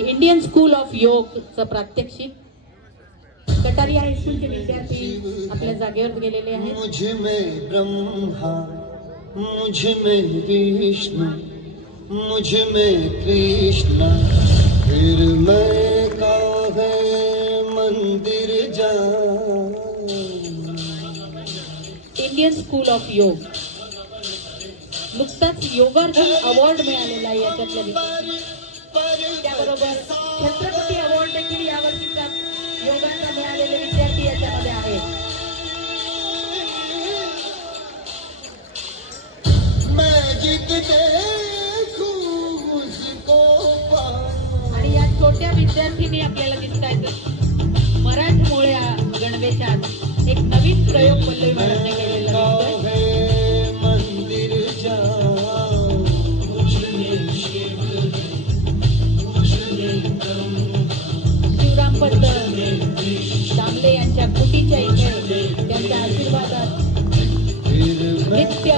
Indian school of योगचं प्रात्यक्षिक कटारी हायस्कूलचे विद्यार्थी आपल्या जागेवर गेलेले आहेत। मुझ में ब्रह्मा, मुझ में विष्णु, मुझ में कृष्ण, फिर मैं काहे मंदिर जाऊं। इंडियन स्कूल ऑफ योग नुकताच योगार्जुन अवॉर्ड मिळालेला आहे याच्यातल्या त्याबरोबर छत्रपती अवॉर्ड देखील यावर्षीचा योगाचा मिळालेले विद्यार्थी याच्यामध्ये आहेत। आणि या छोट्या विद्यार्थींनी आपल्याला दिसतायत मराठमोळ्या गणवेशात एक नवीन प्रयोग पल्लवी मॅडमने केलेला दिसतोय। शिवरामपंत दामले यांच्या कुटीच्या इथे त्यांच्या आशीर्वादात नित्य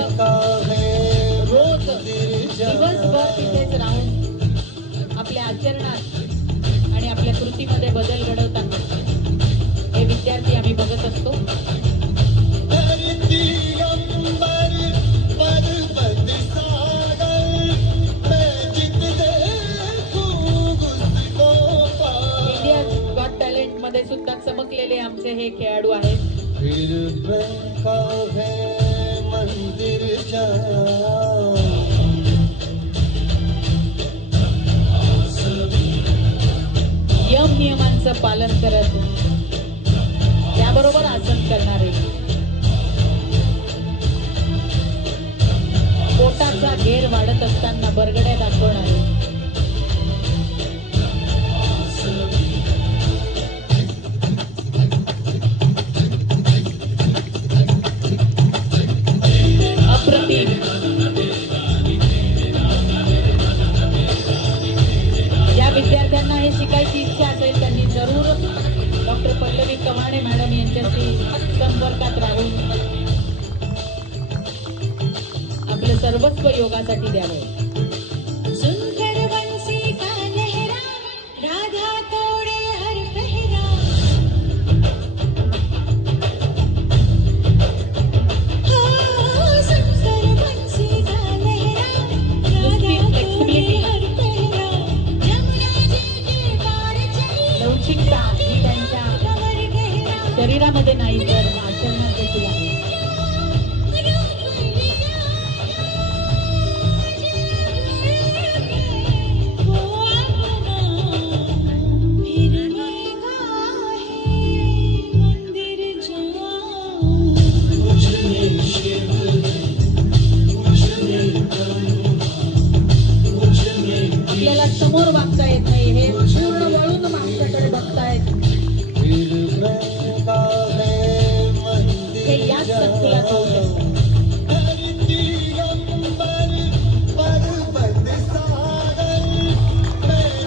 रोज दिवसभर तिथेच राहून आपल्या आचरणात आणि आपल्या कृतीमध्ये बदल घडवतात हे विद्यार्थी आम्ही बघत असतो। मध्ये सुद्धा चमकलेले आमचे हे खेळाडू आहेत। यम नियमांचं पालन करत त्याबरोबर आसन करणारे, पोटाचा घेर वाढत असताना बरगड्या दाखवणारे, ज्या विद्यार्थ्यांना हे शिकायची इच्छा असेल त्यांनी जरूर डॉक्टर पल्लवी कव्हाणे मॅडम यांच्याशी संपर्कात राहून आपलं सर्वस्व योगासाठी द्यावे। शरीरामध्ये नाही तर आचरणात देखील आहे। आपल्याला समोर वागता येत नाही, हे पूर्ण वळून मागच्याकडे बघतायत हे याच संकुलात होऊ शकतं।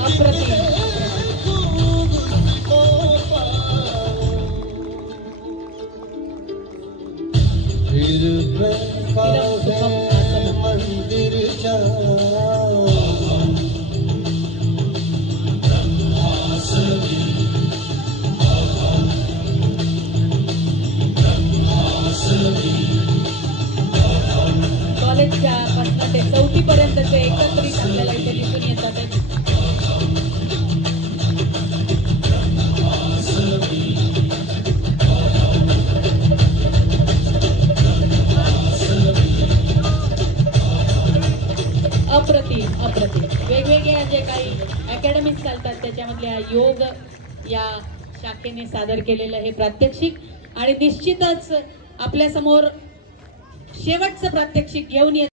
अप्रतिम कॉलेजच्या पासून ते 4वी पर्यंतचे एकत्रित आपल्याला इथे दिसून येतात। अप्रतिम अप्रतिम वेगवेगळ्या जे काही अकॅडमीज चालतात त्याच्यामधल्या योग या शाखेने सादर केलेलं हे प्रात्यक्षिक आणि निश्चितच आपल्या समोर शेवटचं प्रात्यक्षिक घेऊन